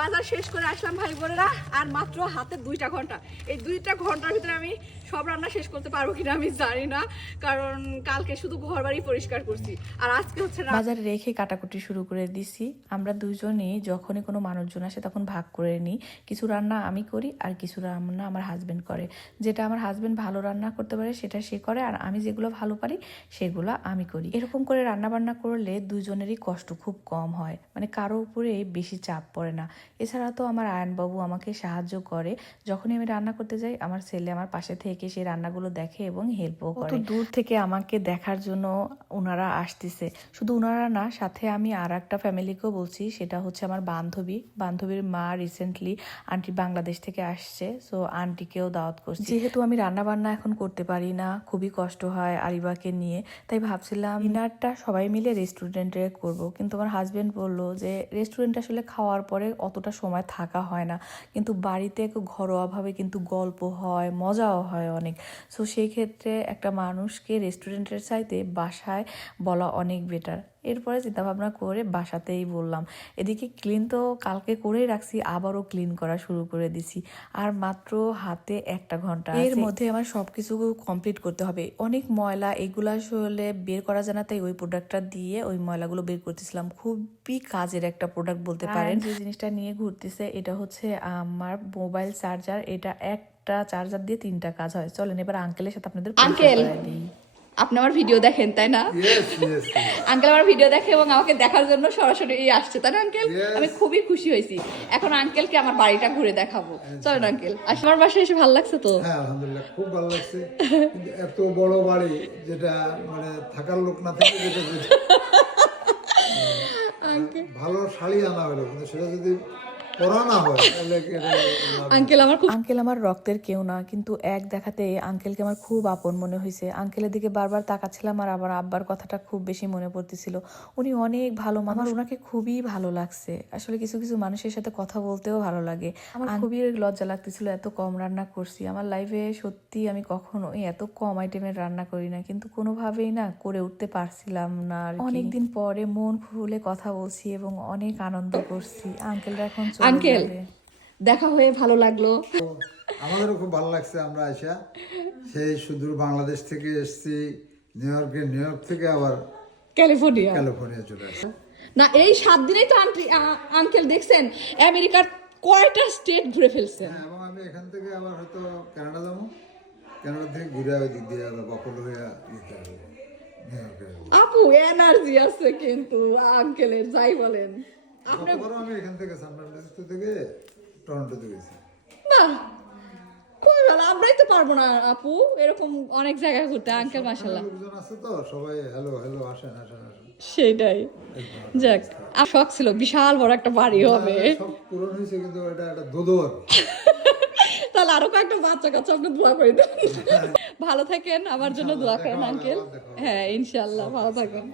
বাজার শেষ করে আসলাম ভাই বোনেরা, আর মাত্র হাতে দুইটা ঘণ্টা। এই দুইটা ঘণ্টার ভিতরে আমি সব রান্না শেষ করতে পারব কিনা আমি জানি না, কারণ কালকে শুধু ঘর বাড়ি পরিষ্কার করছি। আর আজকে হচ্ছে বাজারে রেখে কাটাকুটি শুরু করে দিছি। আমরা দুজনেই যখনই কোনো মানুষজন আসে তখন ভাগ করে নিই। কিছু রান্না আমি করি আর কিছু রান্না আমার হাজবেন্ড করে। যেটা আমার হাজবেন্ড ভালো রান্না করতে পারে সেটা সে করে, আর আমি যেগুলো ভালো পারি সেগুলো আমি করি। এরকম করে রান্না বান্না করলে দুজনেরই কষ্ট খুব কম হয়। মানে কারও উপরে বেশি চাপ পড়ে না। এছাড়া তো আমার আয়নবাবু আমাকে সাহায্য করে। যখনই আমি রান্না করতে যাই আমার ছেলে আমার পাশে থেকে সেই রান্নাগুলো দেখে এবং হেল্পও করে। দূর থেকে আমাকে দেখার জন্য ওনারা আসতেছে। শুধু ওনারা না সাথে আমি আর একটা ফ্যামিলিকেও বলছি সেটা হচ্ছে আমার বান্ধবী। বান্ধবীর মা রিসেন্টলি আন্টি বাংলাদেশ থেকে আসছে সো আন্টিকেও দাওয়াত করছি। যেহেতু আমি রান্না বান্না এখন করতে পারি না খুবই কষ্ট হয় আরিবাকে নিয়ে তাই ভাবছিলাম ডিনারটা সবাই মিলে রেস্টুরেন্টে করব। কিন্তু আমার হাজবেন্ড বলল যে রেস্টুরেন্ট আসলে খাওয়ার পরে অতটা সময় থাকা হয় না। কিন্তু বাড়িতে একটু ঘরোয়াভাবে কিন্তু গল্প হয় মজাও হয় অনেক। সো সেই ক্ষেত্রে একটা মানুষকে রেস্টুরেন্টের চাইতে বাসায় বলা অনেক বেটার এরপরে চিন্তাভাবনা করে বাসাতেই বললাম এদিকে ক্লিন তো কালকে করেই রাখছি আবারও ক্লিন করা শুরু করে দিছি। আর মাত্র হাতে একটা ঘণ্টা এর মধ্যে আমার সবকিছু কমপ্লিট করতে হবে। অনেক ময়লা এগুলো আসলে বের করা যায় না তাই ওই প্রোডাক্টটা দিয়ে ওই ময়লাগুলো বের করতেছিলাম। খুবই কাজের একটা প্রোডাক্ট বলতে পারেন। যে জিনিসটা নিয়ে ঘুরতেছে এটা হচ্ছে আমার মোবাইল চার্জার এটা একটা চার্জার দিয়ে তিনটা কাজ হয়। চলেন এবার আঙ্কেলের সাথে আপনাদের আঙ্কেল। আপনি আমার ভিডিও দেখেন তাই না. আঙ্কেল আমার ভিডিও দেখে এবং আমাকে দেখার জন্য সরাসরি এই আসছে তাই না আঙ্কেল আমি খুবই খুশি হয়েছি। এখন আঙ্কেলকে আমার বাড়িটা ঘুরে দেখাবো। চলেন আঙ্কেল আসলে আমার বাসায় এসে ভালো লাগছে তো? হ্যাঁ আলহামদুলিল্লাহ খুব ভালো লাগছে। এত বড় বাড়ি যেটা মানে থাকার লোক না থাকে যেটা শাড়ি আনা হলো কিন্তু সেটা যদি আঙ্কেল আমার খুব আঙ্কেল আমার রক্তের কেউ না কিন্তু এক দেখাতে আঙ্কেলকে আমার খুব আপন মনে হয়েছে। আঙ্কেলের দিকে বারবার তাকাচ্ছিলাম আর আমার আব্বার কথাটা খুব বেশি মনে পড়তেছিল। উনি অনেক ভালো মানুষ। ওনাকে খুবই ভালো লাগছে। আসলে কিছু কিছু মানুষের সাথে কথা বলতেও ভালো লাগে। আমার খুবই লজ্জা লাগতেছিল এত কম রান্না করছি। আমার লাইফে সত্যি আমি কখনো এত কম আইটেমের রান্না করি না কিন্তু কোনোভাবেই না করে উঠতে পারছিলাম না অনেকদিন পরে মন খুলে কথা বলছি এবং অনেক আনন্দ করছি। আঙ্কেলরা এখন আঙ্কেল দেখা হয়ে ভালো লাগল। আমাদেরও খুব ভালো লাগছে আমরা আইসা। সেই সুদূর বাংলাদেশ থেকে এসেছি নিউ ইয়র্কে নিউ ইয়র্ক থেকে আবার ক্যালিফোর্নিয়া। ক্যালিফোর্নিয়া চলে আসছি। না এই সাত দিনেই তো আন্টি আঙ্কেল দেখছেন আমেরিকার কয়টা স্টেট ঘুরে ফেলছেন হ্যাঁ এবং আমি এখান থেকে আবার হয়তো কানাডা যাব। কানাডা থেকে ঘুরে ওই দিক দিয়ে আবার বকল হয়ে ইয়র্কে আসব আপু এনার্জি আছে কিন্তু আঙ্কেলের যাই বলেন। গতবারও আমি এখান থেকে সান ফ্রান্সিসকো থেকে টরন্টোতে গেছি। না খুবই ভালো আমরাই তো পারব না আপু। এরকম অনেক জায়গায় ঘুরতে আঙ্কেল মাসাল্লাহ লোকজন আছে তো সবাই হ্যালো হ্যালো আসেন আসেন আসেন। সেটাই যাক শখ ছিল বিশাল বড় একটা বাড়ি হবে। সব পূরণ হয়েছে কিন্তু এটা একটা দোদর। তাহলে আরও কয়েকটা বাচ্চা কাচ্চা আপনি দোয়া করে দেন ভালো থাকেন আমার জন্য দোয়া করেন আঙ্কেল। হ্যাঁ ইনশাল্লাহ ভালো থাকেন